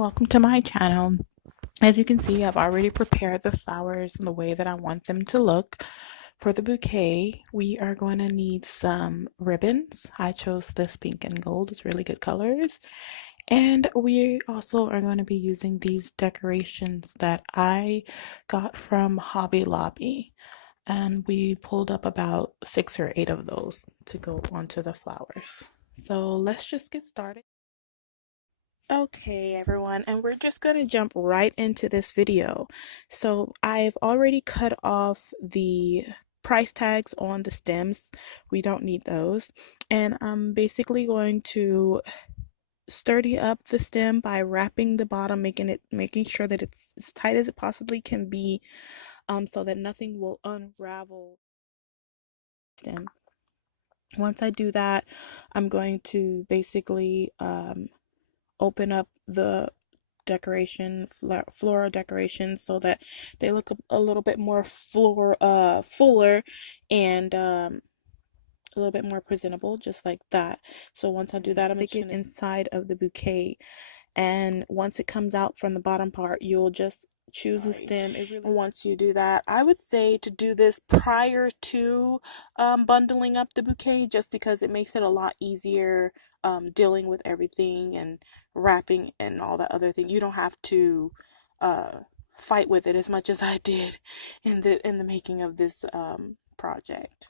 welcome to my channel. As you can see, I've already prepared the flowers in the way that I want them to look. For the bouquet, we are going to need some ribbons. I chose this pink and gold, it's really good colors. And we also are going to be using these decorations that I got from Hobby Lobby. And we pulled up about 6 or 8 of those to go onto the flowers. So let's just get started. Okay, everyone, and we're just going to jump right into this video. So I've already cut off the price tags on the stems. We don't need those. And I'm basically going to sturdy up the stem by wrapping the bottom, making sure that it's as tight as it possibly can be, so that nothing will unravel the stem. Once I do that, I'm going to basically open up the floral decorations so that they look a little bit more fuller and a little bit more presentable, just like that. So once I do that, I'm going to stick it inside of the bouquet, and once it comes out from the bottom part, you'll just choose a stem. Once you do that, I would say to do this prior to bundling up the bouquet, just because it makes it a lot easier dealing with everything and wrapping and all that other thing. You don't have to fight with it as much as I did in the making of this project.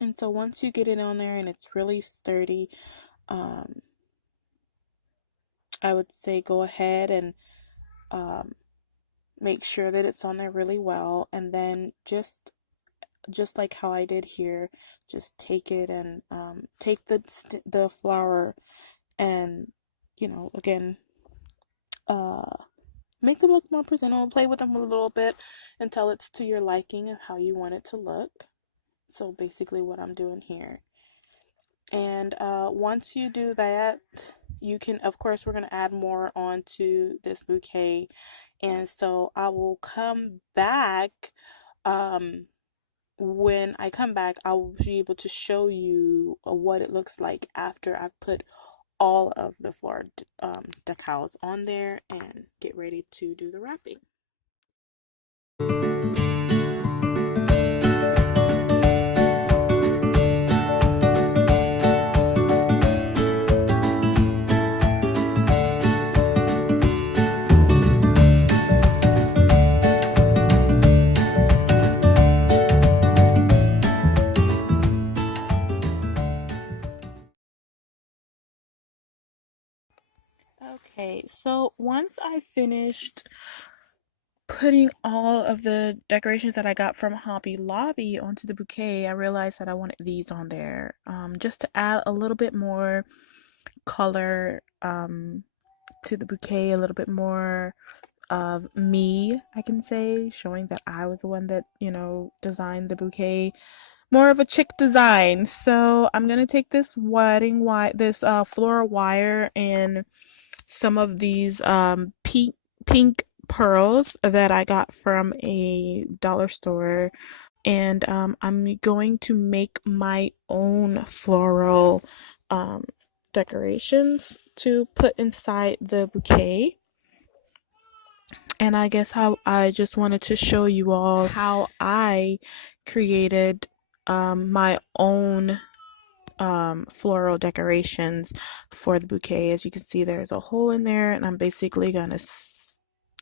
And so once you get it on there and it's really sturdy, I would say go ahead and make sure that it's on there really well, and then just like how I did here, just take it and take the flower and, again, make them look more presentable. Play with them a little bit until it's to your liking of how you want it to look. So basically what I'm doing here. And once you do that, you can, of course, we're going to add more onto this bouquet. And so I will come back. When I come back, I will be able to show you what it looks like after I've put all of the floral decals on there and get ready to do the wrapping. Okay, so once I finished putting all of the decorations that I got from Hobby Lobby onto the bouquet, I realized that I wanted these on there, just to add a little bit more color to the bouquet, a little bit more of me, I can say, showing that I was the one that, designed the bouquet. More of a chick design. So I'm gonna take this this floral wire and some of these pink pearls that I got from a dollar store, and I'm going to make my own floral decorations to put inside the bouquet. And I guess how I just wanted to show you all how I created my own floral decorations for the bouquet. As you can see, there's a hole in there, and I'm basically gonna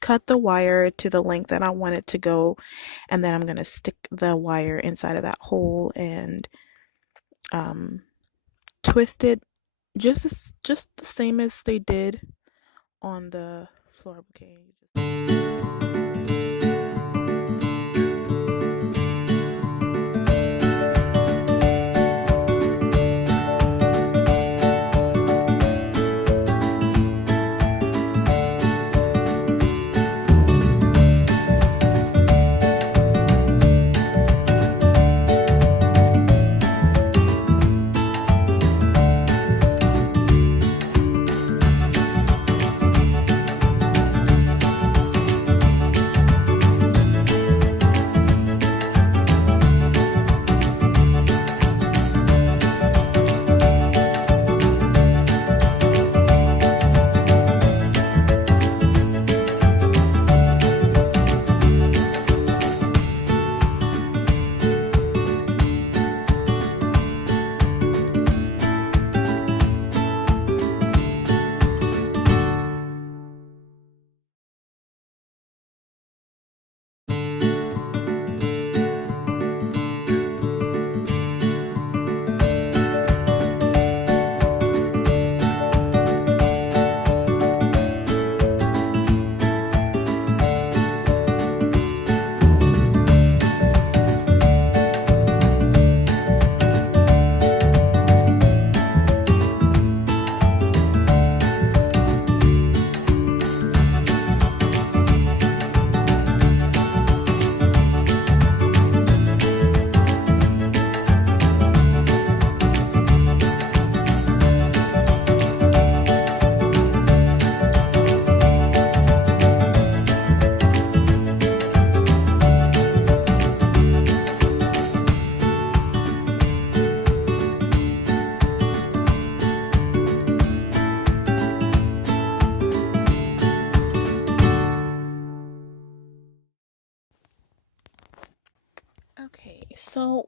cut the wire to the length that I want it to go, and then I'm gonna stick the wire inside of that hole and twist it just the same as they did on the floral bouquet.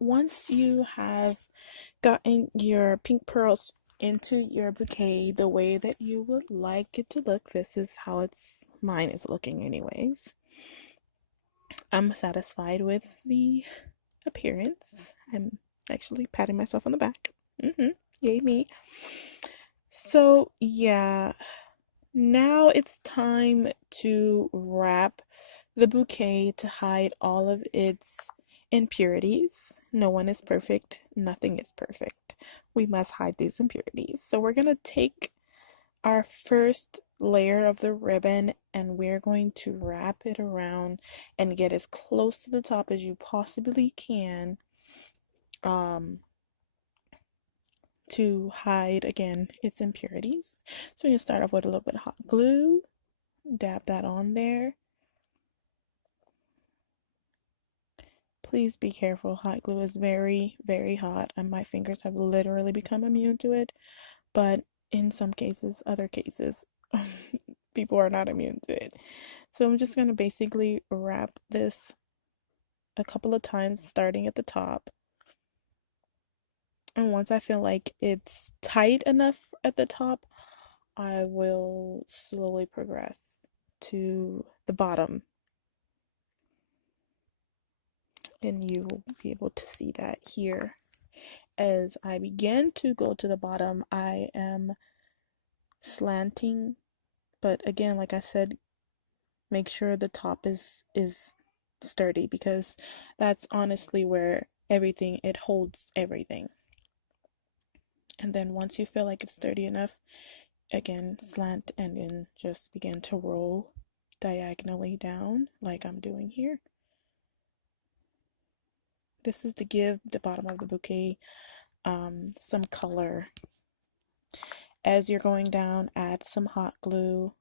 once you have gotten your pink pearls into your bouquet the way that you would like it to look, this is how mine is looking anyways. I'm satisfied with the appearance. I'm actually patting myself on the back. Yay me. So yeah, now it's time to wrap the bouquet to hide all of its impurities. No one is perfect, nothing is perfect. We must hide these impurities. So we're gonna take our first layer of the ribbon and we're going to wrap it around and get as close to the top as you possibly can, to hide again its impurities. So you start off with a little bit of hot glue, dab that on there. Please be careful. Hot glue is very, very hot, and my fingers have literally become immune to it. But in some cases, other cases, people are not immune to it. So I'm just going to basically wrap this a couple of times, starting at the top. And once I feel like it's tight enough at the top, I will slowly progress to the bottom. And you will be able to see that here. As I begin to go to the bottom, I am slanting, but again, like I said, make sure the top is sturdy, because that's honestly where it holds everything. And then once you feel like it's sturdy enough, again, slant and then just begin to roll diagonally down like I'm doing here. This is to give the bottom of the bouquet some color. As you're going down, add some hot glue.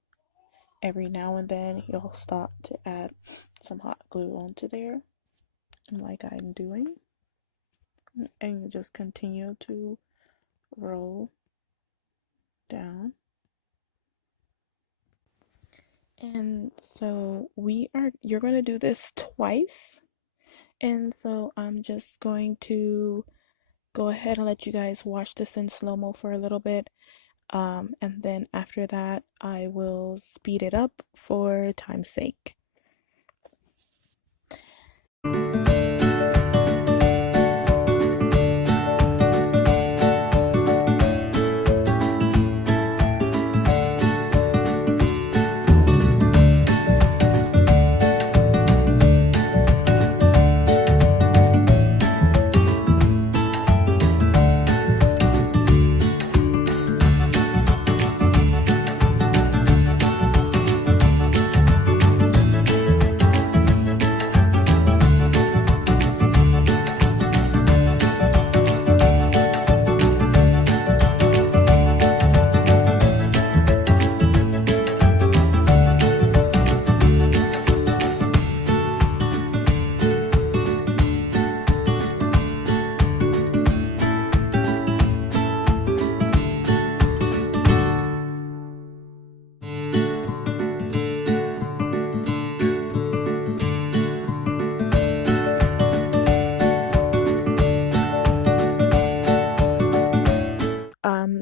Every now and then you'll stop to add some hot glue onto there, like I'm doing, and you just continue to roll down. And so you're going to do this twice, and so I'm just going to go ahead and let you guys watch this in slow-mo for a little bit, and then after that I will speed it up for time's sake.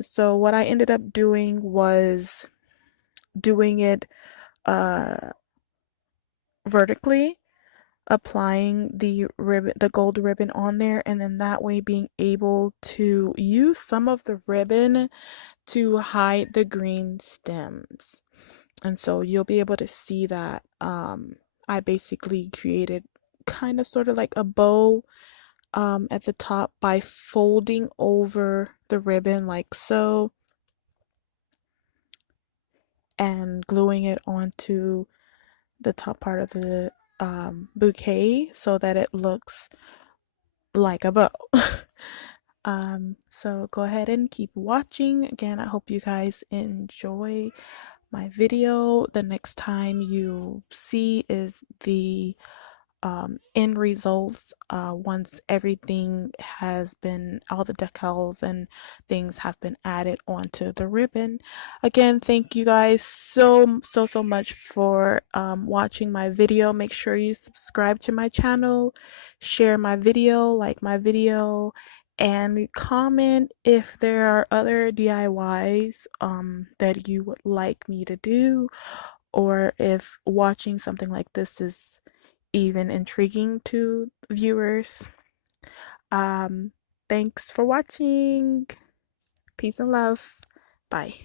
So what I ended up doing was doing it vertically, applying the gold ribbon on there, and then that way being able to use some of the ribbon to hide the green stems. And so you'll be able to see that I basically created kind of sort of like a bow at the top by folding over the ribbon like so and gluing it onto the top part of the bouquet so that it looks like a bow. So go ahead and keep watching. Again, I hope you guys enjoy my video. The next time you see is the end results once everything has been, all the decals and things have been added onto the ribbon. Again, thank you guys so much for watching my video. Make sure you subscribe to my channel, share my video, like my video, and comment if there are other DIYs that you would like me to do, or if watching something like this is even intriguing to viewers. Um, Thanks for watching. Peace and love. Bye.